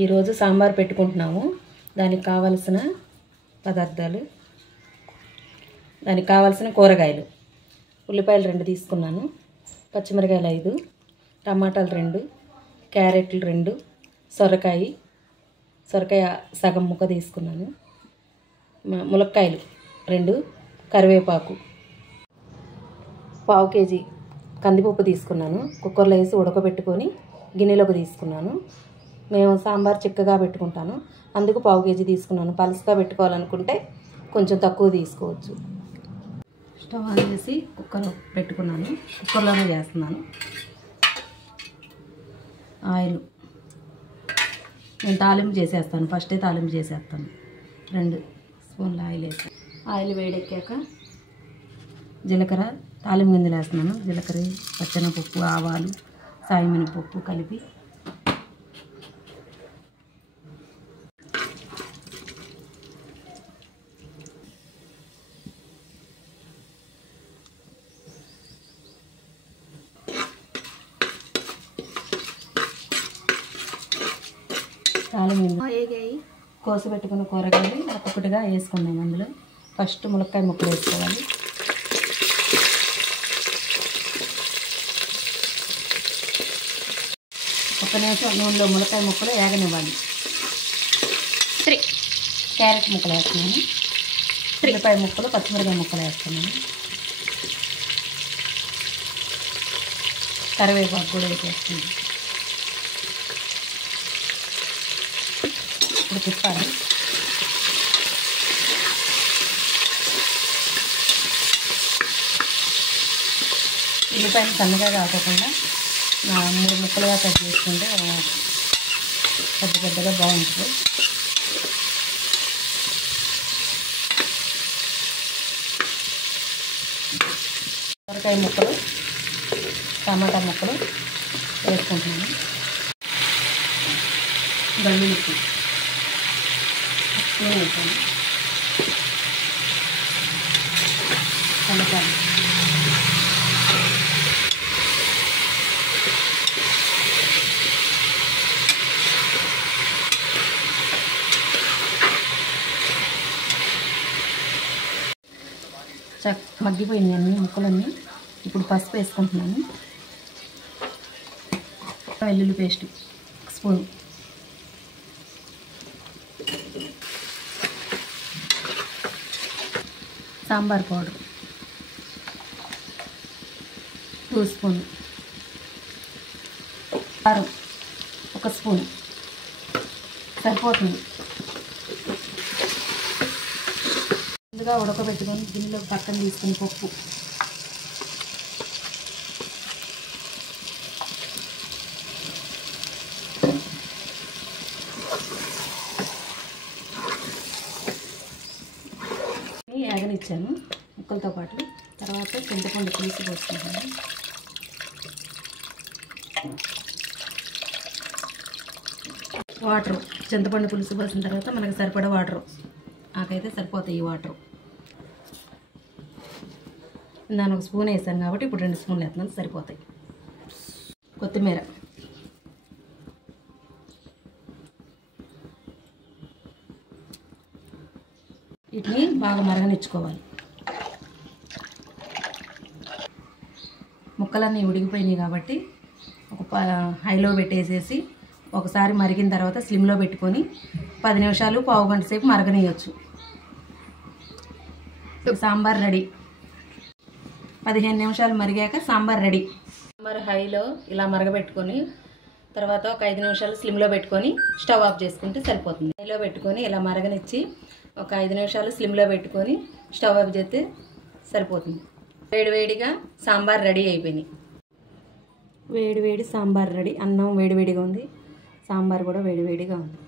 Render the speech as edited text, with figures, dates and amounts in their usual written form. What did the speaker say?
ఈరోజు సాంబార్ పెట్టుకుంటున్నాము. దానికి కావాల్సిన పదార్థాలు, దానికి కావాల్సిన కూరగాయలు: ఉల్లిపాయలు 2 తీసుకున్నాను, పచ్చిమిరకాయలు 5, టమాటాలు 2, క్యారెట్లు 2, సొరకాయ సగం ముక్క తీసుకున్నాను, ములక్కాయలు 2, కరివేపాకు, 1/2 కేజీ కందిపప్పు తీసుకున్నాను. కుక్కర్లో వేసి ఉడకబెట్టుకొని గిన్నెలోకి తీసుకున్నాను. మేము సాంబార్ చిక్కగా పెట్టుకుంటాను, అందుకు 1/2 కేజీ తీసుకున్నాను. పలుసుగా పెట్టుకోవాలనుకుంటే కొంచెం తక్కువ తీసుకోవచ్చు. స్టవ్ ఆన్ చేసి కుక్కర్ పెట్టుకున్నాను. కుక్కర్లోనే చేస్తున్నాను. ఆయిల్ నేను తాలింపు చేసేస్తాను, ఫస్టే తాలింపు చేసేస్తాను. 2 స్పూన్ల ఆయిల్ వేస్తాను. ఆయిల్ వేడెక్కాక జీలకర్ర తాలింపు గింజలు వేస్తున్నాను. జీలకర్ర, పచ్చెనపప్పు, ఆవాలు, సాయిమినపప్పు కలిపి కోసి పెట్టుకున్న కూరగాయలు ఒక్కొక్కటిగా వేసుకున్నాము. అందులో ఫస్ట్ ములక్కాయ ముక్కలు వేసుకోవాలి. ఒక నిమిషం నూనెలో ములక్కాయ ముక్కలు వేగనివ్వాలి. క్యారెట్ ముక్కలు వేస్తున్నాను. ఉల్లిపాయ ముక్కలు, పచ్చిమిరకాయ ముక్కలు వేస్తున్నాను. కరివేపాకు కూడా వేసేస్తున్నాను. ఇప్పుడు తిప్పాలి. ఉల్లిపాయలు సన్నగా కాకుండా 3 ముక్కలుగా కట్ చేసుకుంటే పెద్దగా బాగుంటుంది. సొరకాయ ముక్కలు, టమాటా ముక్కలు వేసుకుంటున్నాను. వెల్లుల్లి స్పూన్ వేసాను. టమాటాలు, మగ్గిపోయింది అన్ని ముక్కలన్నీ. ఇప్పుడు పసుపు వేసుకుంటున్నాను. వెల్లుల్లి paste 1 spoon, sambar powder 2 spoon, కారం 1 స్పూన్ సరిపోతుంది. ముందుగా ఉడకబెట్టుకొని గిన్నెలో పక్కన తీసుకుని పప్పు, వేగనిచ్చాను ముక్కలతో పాటు. తర్వాత చింతపండు పులుసు పోసుకుంటాను. వాటర్, చింతపండు పులుసు పోసిన తర్వాత మనకు సరిపడా వాటర్, నాకైతే సరిపోతాయి ఈ వాటర్. నేను 1 స్పూన్ వేసాను కాబట్టి ఇప్పుడు 2 స్పూన్లు వేస్తున్నాను, సరిపోతాయి. కొత్తిమీర, వీటిని బాగా మరగనిచ్చుకోవాలి. ముక్కలన్నీ ఉడికిపోయినాయి కాబట్టి ఒక హైలో పెట్టేసేసి ఒకసారి మరిగిన తర్వాత స్లిమ్లో పెట్టుకొని 10 నిమిషాలు, 1/2 గంట సేపు మరగనియచ్చు. సాంబార్ రెడీ. 15 నిమిషాలు మరిగాక సాంబార్ రెడీ. సాంబార్ హైలో ఇలా మరగబెట్టుకొని తర్వాత ఒక 5 నిమిషాలు స్లిమ్లో పెట్టుకొని స్టవ్ ఆఫ్ చేసుకుంటే సరిపోతుంది. హైలో పెట్టుకొని ఇలా మరగనిచ్చి ఒక 5 నిమిషాలు స్లిమ్లో పెట్టుకొని స్టవ్ ఆఫ్ చేస్తే సరిపోతుంది. వేడివేడిగా సాంబార్ రెడీ అయిపోయినాయి. వేడివేడి సాంబార్ రెడీ. అన్నం వేడివేడిగా ఉంది, సాంబార్ కూడా వేడివేడిగా ఉంది.